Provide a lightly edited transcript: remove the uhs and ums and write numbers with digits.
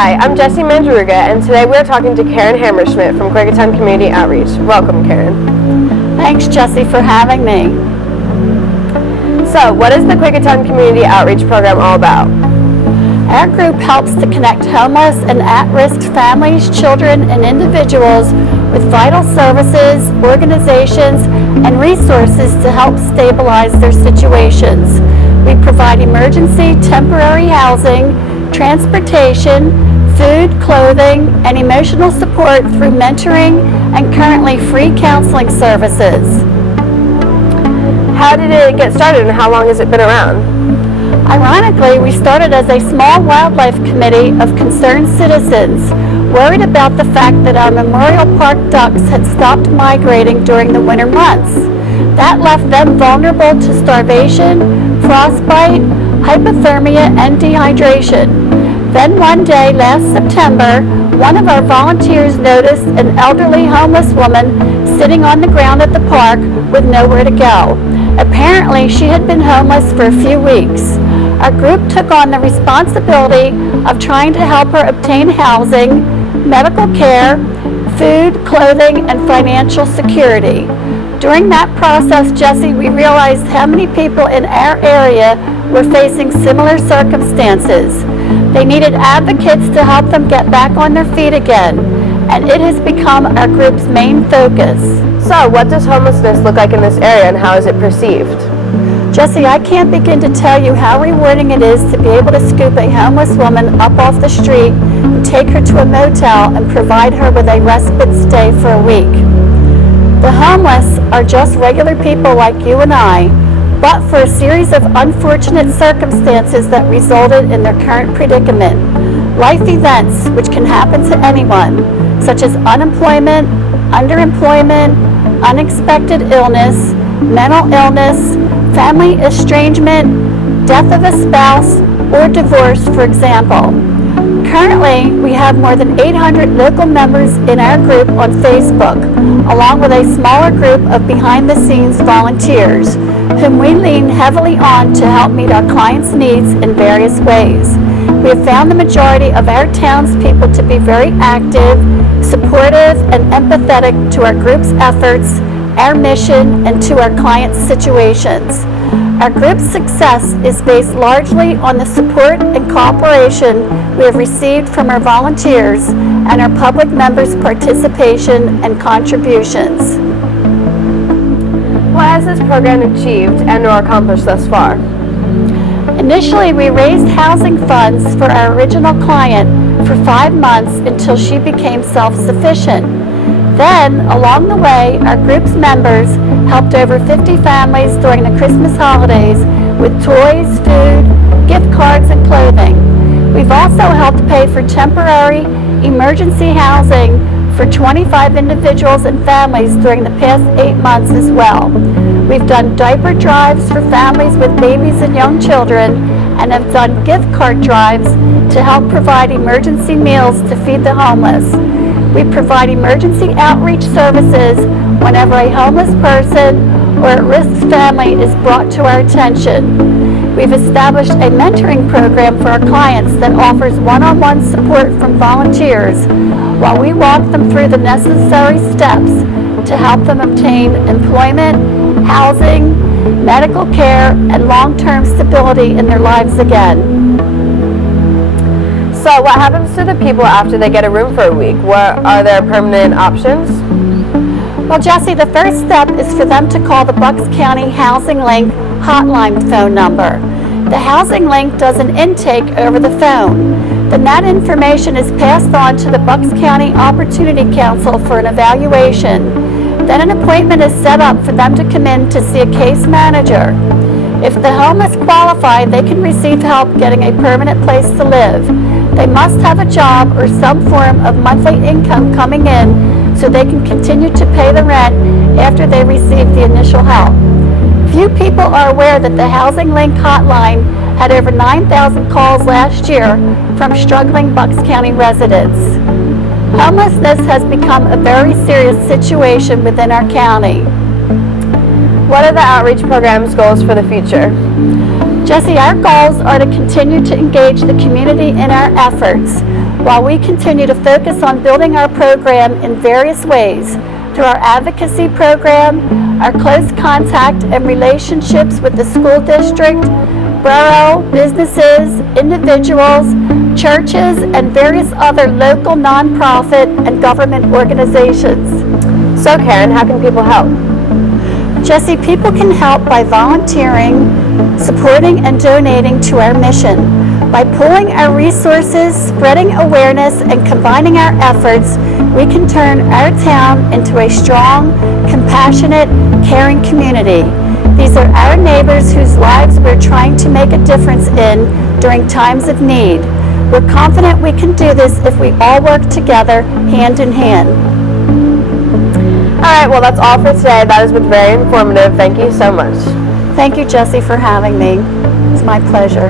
Hi, I'm Jessie Mandruga, and today we're talking to Karen Hammerschmidt from Quakertown Community Outreach. Welcome, Karen. Thanks, Jessie, for having me. So, what is the Quakertown Community Outreach Program all about? Our group helps to connect homeless and at-risk families, children, and individuals with vital services, organizations, and resources to help stabilize their situations. We provide emergency temporary housing, transportation, food, clothing, and emotional support through mentoring and currently free counseling services. How did it get started and how long has it been around? Ironically, we started as a small wildlife committee of concerned citizens worried about the fact that our Memorial Park ducks had stopped migrating during the winter months. That left them vulnerable to starvation, frostbite, hypothermia, and dehydration. Then one day last September, one of our volunteers noticed an elderly homeless woman sitting on the ground at the park with nowhere to go. Apparently, she had been homeless for a few weeks. Our group took on the responsibility of trying to help her obtain housing, medical care, food, clothing, and financial security. During that process, Jessie, we realized how many people in our area were facing similar circumstances. They needed advocates to help them get back on their feet again, and it has become our group's main focus. So, what does homelessness look like in this area and how is it perceived? Jessie, I can't begin to tell you how rewarding it is to be able to scoop a homeless woman up off the street and take her to a motel and provide her with a respite stay for a week. The homeless are just regular people like you and I, but for a series of unfortunate circumstances that resulted in their current predicament. Life events, which can happen to anyone, such as unemployment, underemployment, unexpected illness, mental illness, family estrangement, death of a spouse, or divorce, for example. Currently, we have more than 800 local members in our group on Facebook, along with a smaller group of behind-the-scenes volunteers, whom we lean heavily on to help meet our clients' needs in various ways. We have found the majority of our townspeople to be very active, supportive, and empathetic to our group's efforts, our mission, and to our clients' situations. Our group's success is based largely on the support and cooperation we have received from our volunteers and our public members' participation and contributions. What has this program achieved and or accomplished thus far? Initially, we raised housing funds for our original client for 5 months until she became self-sufficient. Then, along the way, our group's members helped over 50 families during the Christmas holidays with toys, food, gift cards, and clothing. We've also helped pay for temporary emergency housing for 25 individuals and families during the past 8 months as well. We've done diaper drives for families with babies and young children and have done gift card drives to help provide emergency meals to feed the homeless. We provide emergency outreach services whenever a homeless person or at-risk family is brought to our attention. We've established a mentoring program for our clients that offers one-on-one support from volunteers while we walk them through the necessary steps to help them obtain employment, housing, medical care, and long-term stability in their lives again. So, what happens to the people after they get a room for a week? Are there permanent options? Well, Jessie, the first step is for them to call the Bucks County Housing Link hotline phone number. The Housing Link does an intake over the phone. Then that information is passed on to the Bucks County Opportunity Council for an evaluation. Then an appointment is set up for them to come in to see a case manager. If the homeless qualify, they can receive help getting a permanent place to live. They must have a job or some form of monthly income coming in so they can continue to pay the rent after they receive the initial help. Few people are aware that the Housing Link hotline had over 9,000 calls last year from struggling Bucks County residents. Homelessness has become a very serious situation within our county. What are the outreach program's goals for the future? Jessie, our goals are to continue to engage the community in our efforts. while we continue to focus on building our program in various ways through our advocacy program, our close contact and relationships with the school district, borough, businesses, individuals, churches, and various other local nonprofit and government organizations. So Karen, how can people help? Jesse, people can help by volunteering, supporting and donating to our mission. By pooling our resources, spreading awareness, and combining our efforts, we can turn our town into a strong, compassionate, caring community. These are our neighbors whose lives we're trying to make a difference in during times of need. We're confident we can do this if we all work together, hand in hand. All right, well, that's all for today. That has been very informative. Thank you so much. Thank you, Jesse, for having me. It's my pleasure.